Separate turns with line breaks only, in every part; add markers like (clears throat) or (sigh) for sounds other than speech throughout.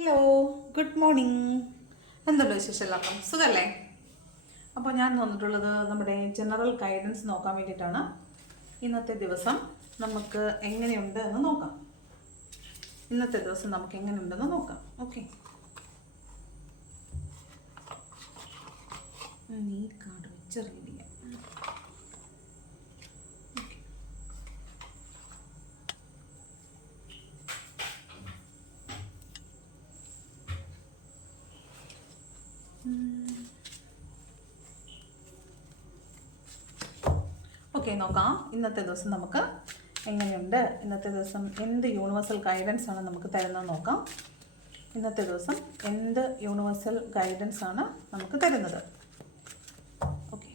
Hello good morning എന്തുണ്ട് വിശേഷം സുഖല്ലേ? അപ്പോൾ ഞാൻ വന്നിട്ടുള്ളത് നമ്മുടെ ജനറൽ ഗൈഡൻസ് നോക്കാൻ വേണ്ടിയിട്ടാണ്. ഇന്നത്തെ ദിവസം നമുക്ക് എങ്ങനെയുണ്ട് എന്ന് നോക്കാം. ഇന്നത്തെ ദിവസം നമുക്ക് എങ്ങനെയുണ്ടെന്ന് നോക്കാം. ഓക്കെ ഈ കാർഡ് വെച്ച് ഓക്കെ നോക്കാം. ഇന്നത്തെ ദിവസം നമുക്ക് എങ്ങനെയുണ്ട്? ഇന്നത്തെ ദിവസം എന്ത് യൂണിവേഴ്സൽ ഗൈഡൻസ് ആണ് നമുക്ക് തരുന്നത് നോക്കാം. ഇന്നത്തെ ദിവസം എന്ത് യൂണിവേഴ്സൽ ഗൈഡൻസ് ആണ് നമുക്ക് തരുന്നത്? ഓക്കെ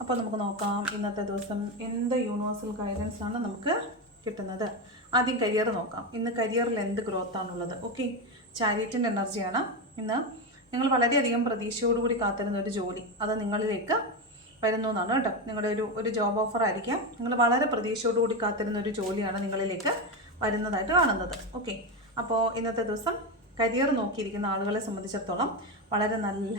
അപ്പോൾ നമുക്ക് നോക്കാം ഇന്നത്തെ ദിവസം എന്ത് യൂണിവേഴ്സൽ ഗൈഡൻസ് ആണ് നമുക്ക് കിട്ടുന്നത്? ആദ്യം കരിയർ നോക്കാം. ഇന്ന് കരിയറിൽ എന്ത് ഗ്രോത്ത് ആണുള്ളത്? ഓക്കെ ചാരിറ്റിന്റെ എനർജിയാണ് ഇന്ന് നിങ്ങൾ വളരെയധികം പ്രതീക്ഷയോടുകൂടി കാത്തിരുന്ന ഒരു ജോലി. അത് നിങ്ങളിലേക്ക് വരുന്നു എന്നാണ് കേട്ടോ. നിങ്ങളുടെ ഒരു ഒരു ജോബ് ഓഫർ ആയിരിക്കാം. നിങ്ങൾ വളരെ പ്രതീക്ഷയോടുകൂടി കാത്തിരുന്ന ഒരു ജോലിയാണ് നിങ്ങളിലേക്ക് വരുന്നതായിട്ട് കാണുന്നത്. ഓക്കെ അപ്പോൾ ഇന്നത്തെ ദിവസം കരിയർ നോക്കിയിരിക്കുന്ന ആളുകളെ സംബന്ധിച്ചിടത്തോളം വളരെ നല്ല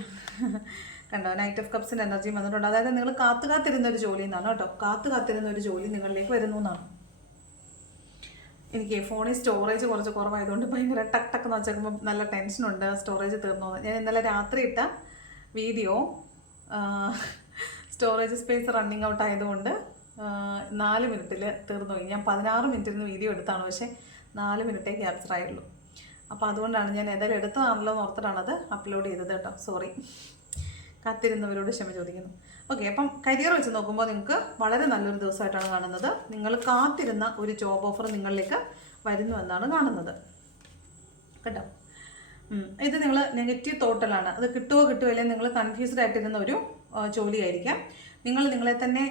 കണ്ടോ നൈറ്റ് ഓഫ് കപ്സിന്റെ എനർജി വന്നിട്ടുണ്ട്. അതായത് നിങ്ങൾ കാത്തു കാത്തിരുന്ന ഒരു ജോലി എന്നാണ് കേട്ടോ. കാത്തു കാത്തിരുന്ന ഒരു ജോലി നിങ്ങളിലേക്ക് വരുന്നു എന്നാണ്. എനിക്ക് ഫോണിൽ സ്റ്റോറേജ് കുറച്ച് കുറവായതുകൊണ്ട് ഭയങ്കര ടക്ക് ടക്ക് എന്ന് വെച്ചേക്കുമ്പോൾ നല്ല ടെൻഷനുണ്ട് സ്റ്റോറേജ് തീർന്നു. ഞാൻ ഇന്നലെ രാത്രി ഇട്ട video storage space running out ആയതുകൊണ്ട് നാല് മിനിറ്റിൽ തീർന്നു പോയി. ഞാൻ പതിനാറ് മിനിറ്റിൽ നിന്ന് വീഡിയോ എടുത്താണ്. പക്ഷേ നാല് മിനിറ്റേ ക്യാപ്ചർ ആയുള്ളൂ. അപ്പോൾ അതുകൊണ്ടാണ് ഞാൻ ഏതായാലും എടുത്തതാണല്ലോ എന്ന് ഓർത്തിട്ടാണത് അപ്ലോഡ് ചെയ്തത് കേട്ടോ. സോറി കാത്തിരുന്നവരോട് ക്ഷമ ചോദിക്കുന്നു. ഓക്കെ അപ്പം കരിയർ വെച്ച് നോക്കുമ്പോൾ നിങ്ങൾക്ക് വളരെ നല്ലൊരു ദിവസമായിട്ടാണ് കാണുന്നത്. നിങ്ങൾ കാത്തിരുന്ന ഒരു ജോബ് ഓഫർ നിങ്ങളിലേക്ക് വരുന്നു എന്നാണ് കാണുന്നത്. കേട്ടോ? ഇത് നിങ്ങൾ നെഗറ്റീവ് തോട്ടലാണ് അത് കിട്ടുമോ കിട്ടുമോ അല്ലെങ്കിൽ നിങ്ങൾ കൺഫ്യൂസ്ഡ് ആയിട്ടിരുന്ന ഒരു ജോലിയായിരിക്കാം നിങ്ങൾ നിങ്ങളെ തന്നെ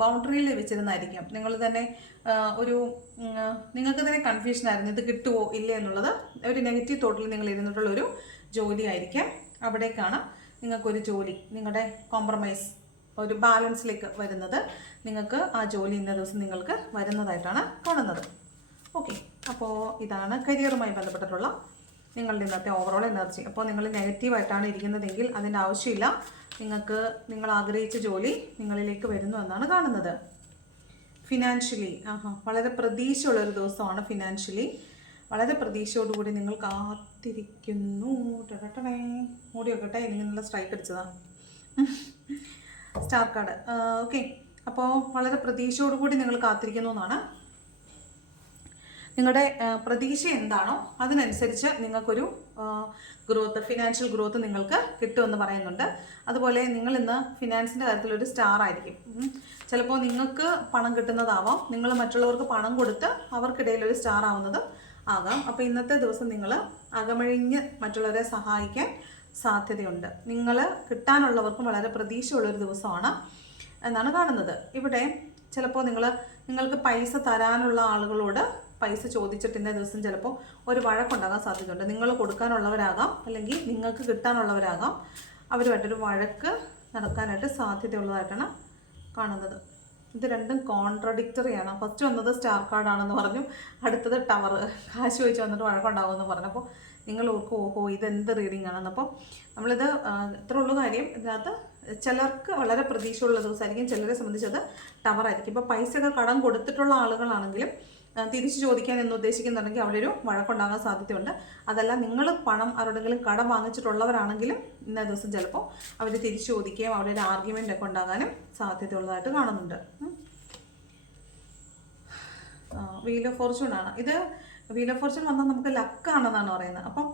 ബൗണ്ടറിയിൽ വെച്ചിരുന്നായിരിക്കാം. നിങ്ങൾ തന്നെ ഒരു നിങ്ങൾക്ക് തന്നെ കൺഫ്യൂഷൻ ആയിരുന്നു. ഇത് കിട്ടുമോ ഇല്ലേ എന്നുള്ളത് ഒരു നെഗറ്റീവ് തോട്ടിൽ നിങ്ങൾ ഇരുന്നിട്ടുള്ള ഒരു ജോലിയായിരിക്കാം അവിടേക്കാണ് നിങ്ങൾക്കൊരു ജോലി. നിങ്ങളുടെ കോംപ്രമൈസ് ഒരു ബാലൻസിലേക്ക് വരുന്നത് നിങ്ങൾക്ക് ആ ജോലി ഇന്ന ദിവസം നിങ്ങൾക്ക് വരുന്നതായിട്ടാണ് കാണുന്നത് ഓക്കെ അപ്പോൾ ഇതാണ് കരിയറുമായി ബന്ധപ്പെട്ടിട്ടുള്ള നിങ്ങളുടെ ഇന്നത്തെ ഓവറോൾ എനർജി അപ്പോൾ നിങ്ങൾ നെഗറ്റീവായിട്ടാണ് ഇരിക്കുന്നതെങ്കിൽ അതിന്റെ ആവശ്യമില്ല. നിങ്ങൾക്ക് നിങ്ങൾ ആഗ്രഹിച്ച ജോലി നിങ്ങളിലേക്ക് വരുന്നു എന്നാണ് കാണുന്നത്. ഫിനാൻഷ്യലി ആഹാ വളരെ പ്രതീക്ഷയുള്ള ഒരു ദിവസമാണ് ഫിനാൻഷ്യലി വളരെ പ്രതീക്ഷയോടുകൂടി നിങ്ങൾ കാത്തിരിക്കുന്നു. ടടടടേ. മൂടി വെക്കട്ടെ എനിക്ക് നല്ല സ്ട്രൈക്ക് അടിച്ചതാണ് സ്റ്റാർ കാർഡ് ഓക്കെ അപ്പോൾ വളരെ പ്രതീക്ഷയോടുകൂടി നിങ്ങൾ കാത്തിരിക്കുന്നു എന്നാണ്. നിങ്ങളുടെ പ്രതീക്ഷ എന്താണോ അതിനനുസരിച്ച് നിങ്ങൾക്കൊരു ഗ്രോത്ത് ഫിനാൻഷ്യൽ ഗ്രോത്ത് നിങ്ങൾക്ക് കിട്ടുമെന്ന് പറയുന്നുണ്ട്. അതുപോലെ നിങ്ങൾ ഇന്ന് ഫിനാൻസിന്റെ കാര്യത്തിൽ ഒരു സ്റ്റാർ ആയിരിക്കും. ചിലപ്പോൾ നിങ്ങൾക്ക് പണം കിട്ടുന്നതാവാം. നിങ്ങൾ മറ്റുള്ളവർക്ക് പണം കൊടുത്ത് അവർക്കിടയിൽ ഒരു സ്റ്റാർ ആവുന്നതും ആകാം. അപ്പോൾ ഇന്നത്തെ ദിവസം നിങ്ങൾ അകമഴിഞ്ഞ് മറ്റുള്ളവരെ സഹായിക്കാൻ സാധ്യതയുണ്ട്. നിങ്ങൾ കിട്ടാനുള്ളവർക്കും വളരെ പ്രതീക്ഷയുള്ളൊരു ദിവസമാണ് എന്നാണ് കാണുന്നത്. ഇവിടെ ചിലപ്പോൾ നിങ്ങൾ നിങ്ങൾക്ക് പൈസ തരാനുള്ള ആളുകളോട് പൈസ ചോദിച്ചിട്ട് ഇന്നേ ദിവസം ചിലപ്പോൾ ഒരു വഴക്കുണ്ടാകാൻ സാധ്യതയുണ്ട്. നിങ്ങൾ കൊടുക്കാനുള്ളവരാകാം അല്ലെങ്കിൽ നിങ്ങൾക്ക് കിട്ടാനുള്ളവരാകാം. അവരുമായിട്ടൊരു വഴക്ക് നടക്കാനായിട്ട് സാധ്യതയുള്ളതായിട്ടാണ് കാണുന്നത്. ഇത് രണ്ടും കോൺട്രഡിക്റ്ററി ആണ്. ഫസ്റ്റ് വന്നത് സ്റ്റാർ കാർഡാണെന്ന് പറഞ്ഞു അടുത്തത് ടവർ കാശ് ചോദിച്ച് വന്നിട്ട് വഴക്കുണ്ടാകുമെന്ന് പറഞ്ഞപ്പോൾ നിങ്ങൾ ഓർക്കും ഓഹോ ഇതെന്ത് റീഡിംഗ് ആണെന്ന്. അപ്പോൾ നമ്മളിത് ഇത്ര ഉള്ള കാര്യം. ഇതിനകത്ത് ചിലർക്ക് വളരെ പ്രതീക്ഷയുള്ള ദിവസമായിരിക്കും ചിലരെ സംബന്ധിച്ചത് ടവർ ആയിരിക്കും ഇപ്പോൾ പൈസയൊക്കെ കടം കൊടുത്തിട്ടുള്ള ആളുകളാണെങ്കിലും തിരിച്ച് ചോദിക്കാൻ എന്ന് ഉദ്ദേശിക്കുന്നുണ്ടെങ്കിൽ അവിടെ ഒരു വഴക്കുണ്ടാകാൻ സാധ്യതയുണ്ട്. അതല്ല നിങ്ങൾ പണം ആരോടെങ്കിലും കടം വാങ്ങിച്ചിട്ടുള്ളവരാണെങ്കിലും ഇന്നേ ദിവസം ചിലപ്പോൾ അവർ തിരിച്ചു ചോദിക്കുകയും അവിടെ ഒരു ആർഗ്യുമെന്റ് ഒക്കെ ഉണ്ടാകാനും സാധ്യതയുള്ളതായിട്ട് കാണുന്നുണ്ട്. വീൽ ഓഫ് ഫോർച്യൂൺ ആണ്. ഇത് വീൽ ഓഫ് ഫോർച്യൂൺ വന്നാൽ നമുക്ക് ലക്കാണെന്നാണ് പറയുന്നത്. അപ്പം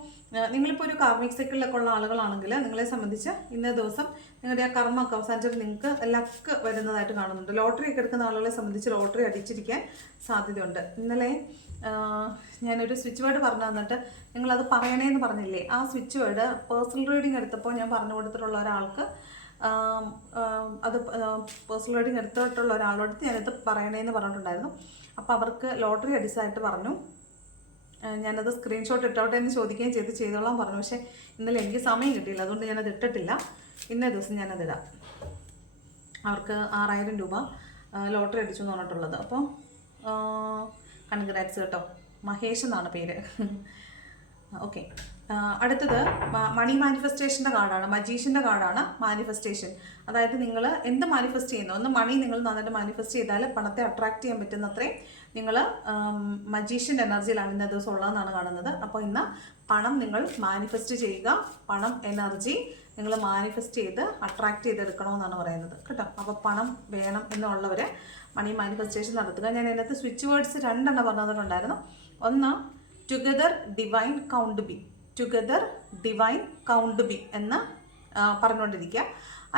നിങ്ങളിപ്പോൾ ഒരു കാർമിക് സൈക്കിളിലൊക്കെ ഉള്ള ആളുകളാണെങ്കിൽ നിങ്ങളെ സംബന്ധിച്ച് ഇന്നേ ദിവസം നിങ്ങളുടെ ആ കർമ്മമൊക്കെ അവസാനിച്ചിട്ട് നിങ്ങൾക്ക് ലക്ക് വരുന്നതായിട്ട് കാണുന്നുണ്ട്. ലോട്ടറി ഒക്കെ എടുക്കുന്ന ആളുകളെ സംബന്ധിച്ച് ലോട്ടറി അടിച്ചിരിക്കാൻ സാധ്യതയുണ്ട്. ഇന്നലെ ഞാനൊരു സ്വിച്ച് വേർഡ് പറഞ്ഞു തന്നിട്ട് നിങ്ങളത് പറയണേന്ന് പറഞ്ഞില്ലേ? ആ സ്വിച്ച് വേർഡ് പേഴ്സണൽ റീഡിങ് എടുത്തപ്പോൾ ഞാൻ പറഞ്ഞു കൊടുത്തിട്ടുള്ള ഒരാൾക്ക് അത് പേഴ്സണൽ റീഡിങ് എടുത്തിട്ടുള്ള ഒരാളോട് ഞാനത് പറയണേന്ന് പറഞ്ഞിട്ടുണ്ടായിരുന്നു. അപ്പോൾ അവർക്ക് ലോട്ടറി അടിച്ചതായിട്ട് പറഞ്ഞു. ഞാനത് സ്ക്രീൻഷോട്ട് ഇട്ടോട്ടെ എന്ന് ചോദിക്കുകയും ചെയ്ത്. ചെയ്തോളാം പറഞ്ഞു. പക്ഷേ ഇന്നലെ എനിക്ക് സമയം കിട്ടിയില്ല. അതുകൊണ്ട് ഞാനത് ഇട്ടിട്ടില്ല. ഇന്നേ ദിവസം ഞാനത് ഇടാം. അവർക്ക് ആറായിരം രൂപ ലോട്ടറി അടിച്ചു എന്ന് പറഞ്ഞിട്ടുള്ളത്. അപ്പോൾ കൺഗ്രാറ്റ്സ് കേട്ടോ. മഹേഷ് എന്നാണ് പേര്. (laughs) ഓക്കെ. അടുത്തത് മണി മാനിഫെസ്റ്റേഷന്റെ കാർഡാണ് മജീഷ്യന്റെ കാർഡാണ് മാനിഫെസ്റ്റേഷൻ. അതായത് നിങ്ങൾ എന്ത് മാനിഫെസ്റ്റ് ചെയ്യുന്നു? ഒന്ന് മണി നിങ്ങൾ നന്നായിട്ട് മാനിഫെസ്റ്റ് ചെയ്താൽ പണത്തെ അട്രാക്ട് ചെയ്യാൻ പറ്റുന്ന അത്രയും നിങ്ങൾ മജീഷ്യന്റെ എനർജിയിലാണ് ഇന്ന ദിവസം ഉള്ളതെന്നാണ് കാണുന്നത്. അപ്പോൾ ഇന്ന് പണം നിങ്ങൾ മാനിഫെസ്റ്റ് ചെയ്യുക പണം എനർജി നിങ്ങൾ മാനിഫെസ്റ്റ് ചെയ്ത് അട്രാക്ട് ചെയ്തെടുക്കണമെന്നാണ് പറയുന്നത്. കേട്ടോ? അപ്പോൾ പണം വേണം എന്നുള്ളവർ മണി മാനിഫെസ്റ്റേഷൻ നടത്തുക. ഞാൻ അതിനകത്ത് സ്വിച്ച് വേർഡ്സ് രണ്ടെണ്ണം പറഞ്ഞു തന്നിട്ടുണ്ടായിരുന്നു ഒന്ന് together divine count be together divine count be എന്ന് പറഞ്ഞുകൊണ്ടിരിക്കുക.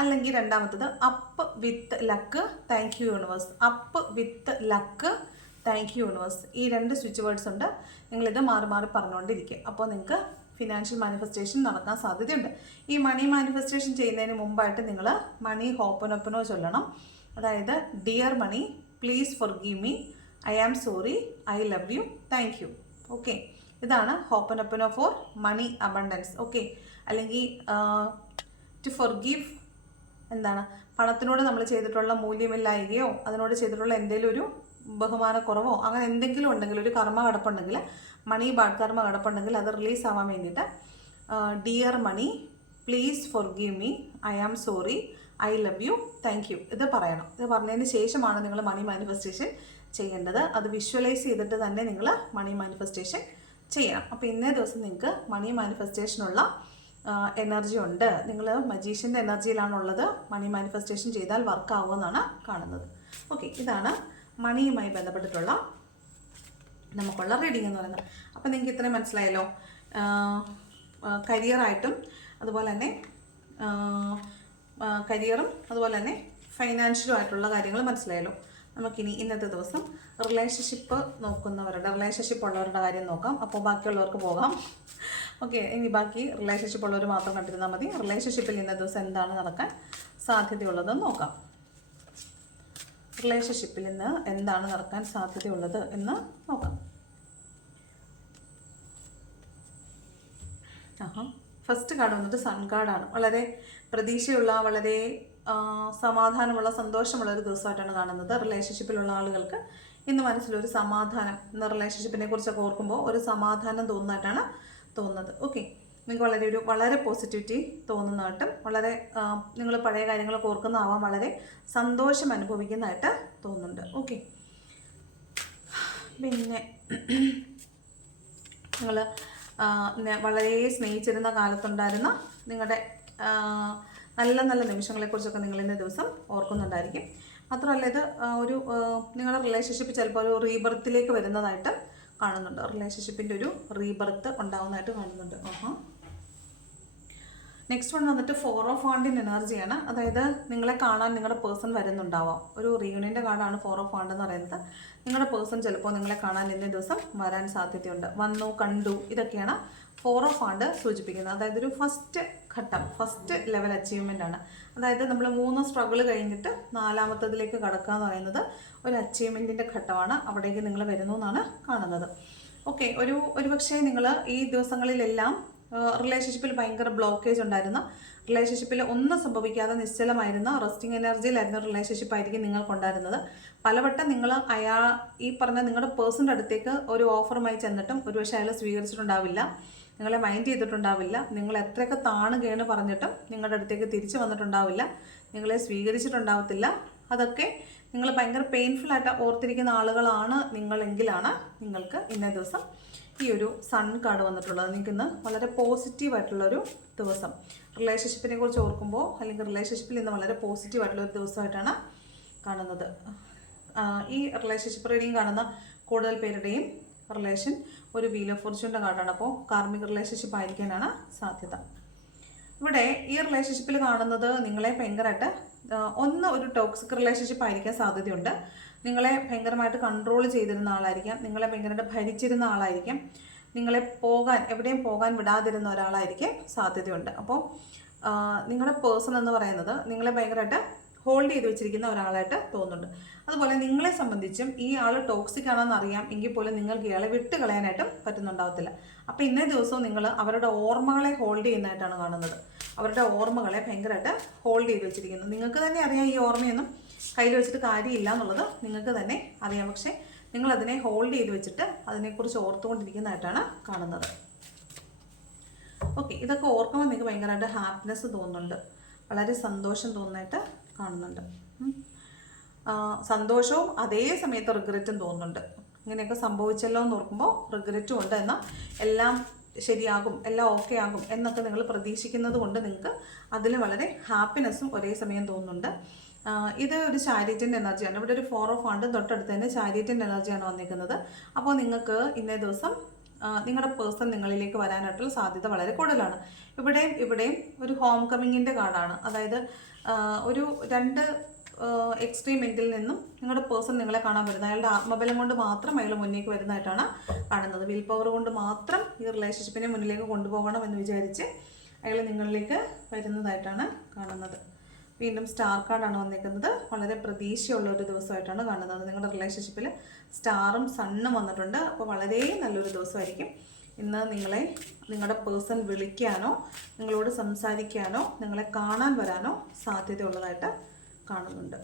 അല്ലെങ്കിൽ രണ്ടാമത്തത് up with luck thank you universe up with luck thank you universe ഈ രണ്ട് സ്വിച്ച് വേർഡ്സ് ഉണ്ട്. നിങ്ങളിത് മാറി മാറി പറഞ്ഞുകൊണ്ടിരിക്കുക. അപ്പോൾ നിങ്ങൾക്ക് ഫിനാൻഷ്യൽ മാനിഫെസ്റ്റേഷൻ നടക്കാൻ സാധ്യതയുണ്ട്. ഈ മണി മാനിഫെസ്റ്റേഷൻ ചെയ്യുന്നതിന് മുമ്പായിട്ട് നിങ്ങൾ മണി ഹോപ്പനൊപ്പനോ ചൊല്ലണം. അതായത് dear money please forgive me I am sorry I love you thank you okay ഇതാണ് ഹോപ്പനൊപ്പനോ ഫോർ മണി അബണ്ടൻസ് ഓക്കെ അല്ലെങ്കിൽ ടു ഫോർ ഗീവ് എന്താണ്? പണത്തിനോട് നമ്മൾ ചെയ്തിട്ടുള്ള മൂല്യമില്ലായ്കയോ അതിനോട് ചെയ്തിട്ടുള്ള എന്തെങ്കിലും ഒരു ബഹുമാനക്കുറവോ അങ്ങനെ എന്തെങ്കിലും ഉണ്ടെങ്കിൽ ഒരു കർമ്മ കടപ്പുണ്ടെങ്കിൽ മണി ബാഡ് കർമ്മ കടപ്പുണ്ടെങ്കിൽ അത് റിലീസ് ആവാൻ വേണ്ടിയിട്ട് dear money please forgive me I am sorry I love you thank you ഇത് പറയണം. ഇത് പറഞ്ഞതിന് ശേഷമാണ് നിങ്ങൾ മണി മാനിഫെസ്റ്റേഷൻ ചെയ്യേണ്ടത്. അത് വിഷ്വലൈസ് ചെയ്തിട്ട് തന്നെ നിങ്ങൾ മണി മാനിഫെസ്റ്റേഷൻ ചെയ്യണം. അപ്പോൾ ഇന്നേ ദിവസം നിങ്ങൾക്ക് മണി മാനിഫെസ്റ്റേഷനുള്ള എനർജി ഉണ്ട്. നിങ്ങൾ മജീഷ്യന്റെ എനർജിയിലാണുള്ളത് മണി മാനിഫെസ്റ്റേഷൻ ചെയ്താൽ വർക്ക് ആവുമെന്നാണ് കാണുന്നത്. ഓക്കെ ഇതാണ് മണിയുമായി ബന്ധപ്പെട്ടിട്ടുള്ള നമുക്കുള്ള റീഡിംഗ് എന്ന് പറയുന്നത്. അപ്പോൾ നിങ്ങൾക്ക് ഇത്രയും മനസ്സിലായല്ലോ. കരിയറായിട്ടും അതുപോലെ തന്നെ കരിയറും അതുപോലെ തന്നെ ഫൈനാൻഷ്യലും ആയിട്ടുള്ള കാര്യങ്ങൾ മനസ്സിലായല്ലോ. നമുക്കിനി ഇന്നത്തെ ദിവസം റിലേഷൻഷിപ്പ് നോക്കുന്നവരുടെ റിലേഷൻഷിപ്പ് ഉള്ളവരുടെ കാര്യം നോക്കാം. അപ്പോൾ ബാക്കിയുള്ളവർക്ക് പോകാം. ഓക്കെ ഇനി ബാക്കി റിലേഷൻഷിപ്പ് ഉള്ളവർ മാത്രം കണ്ടിരുന്നാൽ മതി. റിലേഷൻഷിപ്പിൽ ഇന്നത്തെ ദിവസം എന്താണ് നടക്കാൻ സാധ്യതയുള്ളതെന്ന് നോക്കാം. റിലേഷൻഷിപ്പിൽ ഇന്ന് എന്താണ് നടക്കാൻ സാധ്യതയുള്ളത് എന്ന് നോക്കാം. ആഹാ. ഫസ്റ്റ് കാർഡ് വന്നിട്ട് സൺ കാർഡാണ് വളരെ പ്രതീക്ഷയുള്ള വളരെ സമാധാനമുള്ള സന്തോഷമുള്ള ഒരു ദിവസമായിട്ടാണ് കാണുന്നത്. റിലേഷൻഷിപ്പിലുള്ള ആളുകൾക്ക് ഇന്ന് മനസ്സിലൊരു സമാധാനം ഇന്ന് റിലേഷൻഷിപ്പിനെ കുറിച്ചൊക്കെ ഓർക്കുമ്പോൾ ഒരു സമാധാനം തോന്നുന്നതായിട്ടാണ് തോന്നുന്നത്. ഓക്കെ നിങ്ങൾക്ക് വളരെ ഒരു വളരെ പോസിറ്റിവിറ്റി തോന്നുന്നതായിട്ടും വളരെ നിങ്ങൾ പഴയ കാര്യങ്ങളൊക്കെ ഓർക്കുന്നതാവാൻ വളരെ സന്തോഷം അനുഭവിക്കുന്നതായിട്ട് തോന്നുന്നുണ്ട്. ഓക്കെ പിന്നെ (clears throat) നിങ്ങൾ വളരെ സ്നേഹിച്ചിരുന്ന കാലത്തുണ്ടായിരുന്ന നിങ്ങളുടെ നല്ല നല്ല നിമിഷങ്ങളെക്കുറിച്ചൊക്കെ നിങ്ങൾ ഇന്ന ദിവസം ഓർക്കുന്നുണ്ടായിരിക്കും. മാത്രമല്ല ഇത് ഒരു നിങ്ങളുടെ റിലേഷൻഷിപ്പ് ചിലപ്പോൾ ഒരു റീബർത്തിലേക്ക് വരുന്നതായിട്ട് കാണുന്നുണ്ട്. റിലേഷൻഷിപ്പിന്റെ ഒരു റീബർത്ത് ഉണ്ടാവുന്നതായിട്ട് കാണുന്നുണ്ട്. ആഹാ. നെക്സ്റ്റ് വൺ വന്നിട്ട് ഫോർ ഓഫ് ഫാണ്ടിൻ എനർജിയാണ് അതായത് നിങ്ങളെ കാണാൻ നിങ്ങളുടെ പേഴ്സൺ വരുന്നുണ്ടാവാം. ഒരു റീയൂണിയന്റെ കാർഡാണ് ഫോർ ഓഫ് വാണ്ട് എന്ന് പറയുന്നത്. നിങ്ങളുടെ പേഴ്സൺ ചിലപ്പോൾ നിങ്ങളെ കാണാൻ ഇന്നേ ദിവസം വരാൻ സാധ്യതയുണ്ട്. വന്നു കണ്ടു ഇതൊക്കെയാണ് ഫോർ ഓഫ് ഫാണ്ട് സൂചിപ്പിക്കുന്നത്. അതായത് ഒരു ഫസ്റ്റ് ഘട്ടം ഫസ്റ്റ് ലെവൽ അച്ചീവ്മെന്റ് ആണ്. അതായത് നമ്മൾ മൂന്ന് സ്ട്രഗിൾ കഴിഞ്ഞിട്ട് നാലാമത്തതിലേക്ക് കടക്കുക എന്ന് പറയുന്നത് ഒരു അച്ചീവ്മെന്റിന്റെ ഘട്ടമാണ്. അവിടേക്ക് നിങ്ങൾ വരുന്നു എന്നാണ് കാണുന്നത്. ഓക്കെ ഒരു ഒരുപക്ഷെ നിങ്ങൾ ഈ ദിവസങ്ങളിലെല്ലാം റിലേഷൻഷിപ്പിൽ ഭയങ്കര ബ്ലോക്കേജ് ഉണ്ടായിരുന്നു. റിലേഷൻഷിപ്പിൽ ഒന്നും സംഭവിക്കാതെ നിശ്ചലമായിരുന്ന റെസ്റ്റിംഗ് എനർജിയിലായിരുന്ന റിലേഷൻഷിപ്പ് ആയിരിക്കും നിങ്ങൾക്കുണ്ടായിരുന്നത്. പലവട്ടം നിങ്ങൾ അയാൾ ഈ പറഞ്ഞ നിങ്ങളുടെ പേഴ്സന്റെ അടുത്തേക്ക് ഒരു ഓഫറുമായി ചെന്നിട്ടും ഒരുപക്ഷെ അയാൾ സ്വീകരിച്ചിട്ടുണ്ടാവില്ല. നിങ്ങളെ മൈൻഡ് ചെയ്തിട്ടുണ്ടാവില്ല. നിങ്ങൾ എത്രയൊക്കെ താണുകയാണ് പറഞ്ഞിട്ടും നിങ്ങളുടെ അടുത്തേക്ക് തിരിച്ചു വന്നിട്ടുണ്ടാവില്ല. നിങ്ങളെ സ്വീകരിച്ചിട്ടുണ്ടാവത്തില്ല. അതൊക്കെ നിങ്ങൾ ഭയങ്കര പെയിൻഫുൾ ആയിട്ട് ഓർത്തിരിക്കുന്ന ആളുകളാണ് നിങ്ങളെങ്കിലാണ് നിങ്ങൾക്ക് ഇന്നേ ദിവസം ഈ ഒരു സൺ കാർഡ് വന്നിട്ടുള്ളത്. നിങ്ങൾക്ക് ഇന്ന് വളരെ പോസിറ്റീവ് ആയിട്ടുള്ളൊരു ദിവസം. റിലേഷൻഷിപ്പിനെ കുറിച്ച് ഓർക്കുമ്പോൾ അല്ലെങ്കിൽ റിലേഷൻഷിപ്പിൽ ഇന്ന് വളരെ പോസിറ്റീവ് ആയിട്ടുള്ള ഒരു ദിവസമായിട്ടാണ് കാണുന്നത്. ഈ റിലേഷൻഷിപ്പ് റീഡിങ് കാണുന്ന കൂടുതൽ പേരുടെയും റിലേഷൻ ഒരു വീൽ ഓഫ് ഫോർച്യൂണിന്റെ കാർഡാണ്. അപ്പോൾ കാർമിക റിലേഷൻഷിപ്പ് ആയിരിക്കാനാണ് സാധ്യത. ഇവിടെ ഈ റിലേഷൻഷിപ്പിൽ കാണുന്നത് നിങ്ങളെ ഭയങ്കരമായിട്ട് ഒന്ന് ഒരു ടോക്സിക് റിലേഷൻഷിപ്പ് ആയിരിക്കാൻ സാധ്യതയുണ്ട്. നിങ്ങളെ ഭയങ്കരമായിട്ട് കൺട്രോൾ ചെയ്തിരുന്ന ആളായിരിക്കാം. നിങ്ങളെ ഭയങ്കരമായിട്ട് ഭരിച്ചിരുന്ന ആളായിരിക്കാം. നിങ്ങളെ പോകാൻ എവിടെയും പോകാൻ വിടാതിരുന്ന ഒരാളായിരിക്കും സാധ്യതയുണ്ട്. അപ്പോൾ നിങ്ങളുടെ പേഴ്സൺ എന്ന് പറയുന്നത് നിങ്ങളെ ഭയങ്കരമായിട്ട് ഹോൾഡ് ചെയ്ത് വെച്ചിരിക്കുന്ന ഒരാളായിട്ട് തോന്നുന്നുണ്ട്. അതുപോലെ നിങ്ങളെ സംബന്ധിച്ചും ഈ ആൾ ടോക്സിക് ആണെന്ന് അറിയാം എങ്കിൽ പോലും നിങ്ങൾക്ക് ഇയാളെ വിട്ട് കളയാനായിട്ടും പറ്റുന്നുണ്ടാവത്തില്ല. അപ്പോൾ ഇന്നേ ദിവസവും നിങ്ങൾ അവരുടെ ഓർമ്മകളെ ഹോൾഡ് ചെയ്യുന്നതായിട്ടാണ് കാണുന്നത്. അവരുടെ ഓർമ്മകളെ ഭയങ്കരമായിട്ട് ഹോൾഡ് ചെയ്ത് വെച്ചിരിക്കുന്നത് നിങ്ങൾക്ക് തന്നെ അറിയാം ഈ ഓർമ്മയൊന്നും. കയ്യിൽ വെച്ചിട്ട് കാര്യമില്ല എന്നുള്ളത് നിങ്ങൾക്ക് തന്നെ അറിയാം. പക്ഷേ നിങ്ങൾ അതിനെ ഹോൾഡ് ചെയ്ത് വെച്ചിട്ട് അതിനെക്കുറിച്ച് ഓർത്തുകൊണ്ടിരിക്കുന്നതായിട്ടാണ് കാണുന്നത്. ഓക്കെ ഇതൊക്കെ ഓർക്കുമ്പോൾ നിങ്ങൾക്ക് ഭയങ്കരമായിട്ട് ഹാപ്പിനെസ് തോന്നുന്നുണ്ട്. വളരെ സന്തോഷം തോന്നുന്നതായിട്ട് കാണുന്നുണ്ട്. സന്തോഷവും അതേ സമയത്ത് റിഗ്രറ്റും തോന്നുന്നുണ്ട്. ഇങ്ങനെയൊക്കെ സംഭവിച്ചല്ലോ എന്ന് ഓർക്കുമ്പോൾ റിഗ്രറ്റും ഉണ്ട് എന്നാൽ എല്ലാം ശരിയാകും എല്ലാം ഓക്കെ ആകും എന്നൊക്കെ നിങ്ങൾ പ്രതീക്ഷിക്കുന്നത് കൊണ്ട് നിങ്ങൾക്ക് അതിൽ വളരെ ഹാപ്പിനെസ്സും ഒരേ സമയം തോന്നുന്നുണ്ട്. ഇത് ഒരു ചാരിറ്റിന്റെ എനർജിയാണ്. ഇവിടെ ഒരു ഫോർ ഓഫ് ആണ് തൊട്ടടുത്ത് തന്നെ ചാരിറ്റിന്റെ എനർജിയാണ് വന്നിരിക്കുന്നത്. അപ്പോൾ നിങ്ങൾക്ക് ഇന്നേ ദിവസം നിങ്ങളുടെ പേഴ്സൺ നിങ്ങളിലേക്ക് വരാനായിട്ടുള്ള സാധ്യത വളരെ കൂടുതലാണ്. ഇവിടെയും ഇവിടെയും ഒരു ഹോം കമ്മിങ്ങിന്റെ കാർഡാണ്. അതായത് ഒരു രണ്ട് എക്സ്ട്രീം എൻഡിൽ നിന്നും നിങ്ങളുടെ പേഴ്സൺ നിങ്ങളെ കാണാൻ വരുന്നത്. അയാളുടെ ആത്മബലം കൊണ്ട് മാത്രം അയാൾ മുന്നേക്ക് വരുന്നതായിട്ടാണ് കാണുന്നത്. വിൽ പവർ കൊണ്ട് മാത്രം ഈ റിലേഷൻഷിപ്പിനെ മുന്നിലേക്ക് കൊണ്ടുപോകണം എന്ന് വിചാരിച്ച് അയാൾ നിങ്ങളിലേക്ക് വരുന്നതായിട്ടാണ് കാണുന്നത്. വീണ്ടും സ്റ്റാർ കാർഡാണ് വന്നിരിക്കുന്നത്. വളരെ പ്രതീക്ഷയുള്ള ഒരു ദിവസമായിട്ടാണ് കാണുന്നത്. നിങ്ങളുടെ റിലേഷൻഷിപ്പിൽ സ്റ്റാറും സണ്ണും വന്നിട്ടുണ്ട്. അപ്പോൾ വളരെ നല്ലൊരു ദിവസമായിരിക്കും. ഇന്ന് നിങ്ങളെ നിങ്ങളുടെ പേഴ്സൺ വിളിക്കാനോ നിങ്ങളോട് സംസാരിക്കാനോ നിങ്ങളെ കാണാൻ വരാനോ സാധ്യതയുള്ളതായിട്ട് കാണുന്നുണ്ട്.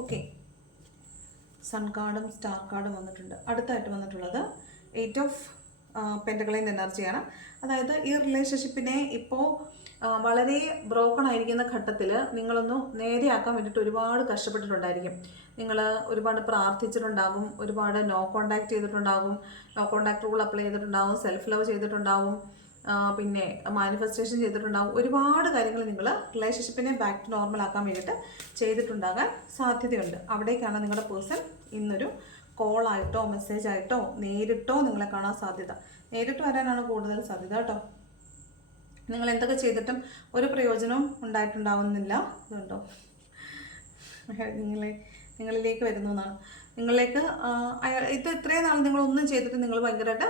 ഓക്കെ. സൺ കാർഡും സ്റ്റാർ കാർഡും വന്നിട്ടുണ്ട്. അടുത്തായിട്ട് വന്നിട്ടുള്ളത് എയ്റ്റ് ഓഫ് പെന്റകളൈൻ എനർജിയാണ്. അതായത് ഈ റിലേഷൻഷിപ്പിനെ ഇപ്പോൾ വളരെ ബ്രോക്കൺ ആയിരിക്കുന്ന ഘട്ടത്തിൽ നിങ്ങളൊന്ന് നേരെയാക്കാൻ വേണ്ടിയിട്ട് ഒരുപാട് കഷ്ടപ്പെട്ടിട്ടുണ്ടായിരിക്കും. നിങ്ങൾ ഒരുപാട് പ്രാർത്ഥിച്ചിട്ടുണ്ടാകും ഒരുപാട് നോ കോണ്ടാക്ട് ചെയ്തിട്ടുണ്ടാകും നോ കോണ്ടാക്ട് റൂൾ അപ്ലൈ ചെയ്തിട്ടുണ്ടാകും സെൽഫ് ലവ് ചെയ്തിട്ടുണ്ടാകും പിന്നെ മാനിഫെസ്റ്റേഷൻ ചെയ്തിട്ടുണ്ടാകും. ഒരുപാട് കാര്യങ്ങൾ നിങ്ങൾ റിലേഷൻഷിപ്പിനെ ബാക്ക് ടു നോർമൽ ആക്കാൻ വേണ്ടിയിട്ട് ചെയ്തിട്ടുണ്ടാകാൻ സാധ്യതയുണ്ട്. അവിടേക്കാണ് നിങ്ങളുടെ പേഴ്സൺ ഇന്നൊരു കോൾ കോളായിട്ടോ മെസ്സേജ് ആയിട്ടോ നേരിട്ടോ നിങ്ങളെ കാണാൻ സാധ്യത. നേരിട്ട് വരാനാണ് കൂടുതൽ സാധ്യത കേട്ടോ. നിങ്ങൾ എന്തൊക്കെ ചെയ്തിട്ടും ഒരു പ്രയോജനവും ഉണ്ടായിട്ടുണ്ടാവുന്നില്ല. അതുകൊണ്ടോ നിങ്ങളെ നിങ്ങളിലേക്ക് വരുന്നു എന്നാണ്. നിങ്ങളിലേക്ക് ഇത് ഇത്രയും നാൾ നിങ്ങളൊന്നും ചെയ്തിട്ട് നിങ്ങൾ ഭയങ്കരമായിട്ട്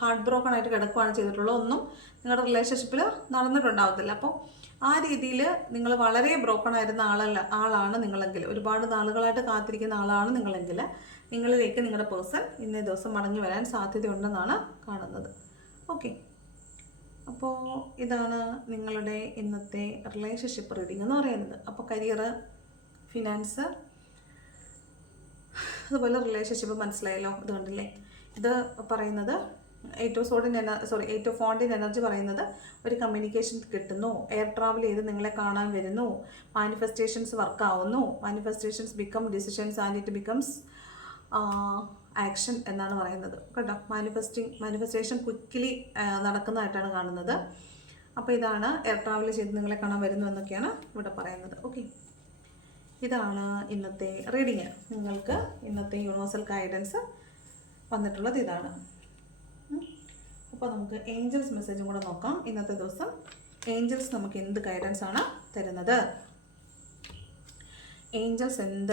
ഹാർട്ട് ബ്രോക്കൺ ആയിട്ട് കിടക്കുകയാണ് ചെയ്തിട്ടുള്ളത്. ഒന്നും നിങ്ങളുടെ റിലേഷൻഷിപ്പിൽ നടന്നിട്ടുണ്ടാവത്തില്ല. അപ്പോൾ ആ രീതിയിൽ നിങ്ങൾ വളരെ ബ്രോക്കൺ ആയിരുന്ന ആളല്ല ആളാണ് നിങ്ങളെങ്കിൽ. ഒരുപാട് നാളുകളായിട്ട് കാത്തിരിക്കുന്ന ആളാണ് നിങ്ങളെങ്കിൽ നിങ്ങളിലേക്ക് നിങ്ങളുടെ പേഴ്സൺ ഇന്നേ ദിവസം മടങ്ങി വരാൻ സാധ്യതയുണ്ടെന്നാണ് കാണുന്നത്. ഓക്കെ അപ്പോൾ ഇതാണ് നിങ്ങളുടെ ഇന്നത്തെ റിലേഷൻഷിപ്പ് റീഡിംഗ് എന്ന് പറയുന്നത്. അപ്പോൾ കരിയർ ഫിനാൻസ് അതുപോലെ റിലേഷൻഷിപ്പ് മനസ്സിലായല്ലോ ഇത് കണ്ടില്ലേ ഇത് പറയുന്നത് ഏറ്റവും സോഡിന്റെ എന സോറി ഏറ്റവും ഫോണ്ടിന്റെ എനർജി പറയുന്നത് ഒരു കമ്മ്യൂണിക്കേഷൻ കിട്ടുന്നു എയർ ട്രാവൽ ചെയ്ത് നിങ്ങളെ കാണാൻ വരുന്നു manifestations വർക്കാവുന്നു manifestations become decisions and it becomes action എന്നാണ് പറയുന്നത്. കേട്ടോ മാനിഫെസ്റ്റിംഗ് മാനിഫെസ്റ്റേഷൻ ക്വിക്കലി നടക്കുന്നതായിട്ടാണ് കാണുന്നത്. അപ്പോൾ ഇതാണ് എയർ ട്രാവൽ ചെയ്ത് നിങ്ങളെ കാണാൻ വരുന്നു എന്നൊക്കെയാണ് ഇവിടെ പറയുന്നത്. ഓക്കെ ഇതാണ് ഇന്നത്തെ റീഡിങ് നിങ്ങൾക്ക് ഇന്നത്തെ യൂണിവേഴ്സൽ ഗൈഡൻസ് വന്നിട്ടുള്ളത് ഇതാണ്. അപ്പോൾ നമുക്ക് ഏഞ്ചൽസ് മെസ്സേജും കൂടെ നോക്കാം. ഇന്നത്തെ ദിവസം ഏഞ്ചൽസ് നമുക്ക് എന്ത് ഗൈഡൻസ് ആണ് തരുന്നത്? ഏഞ്ചൽസ് എന്ത്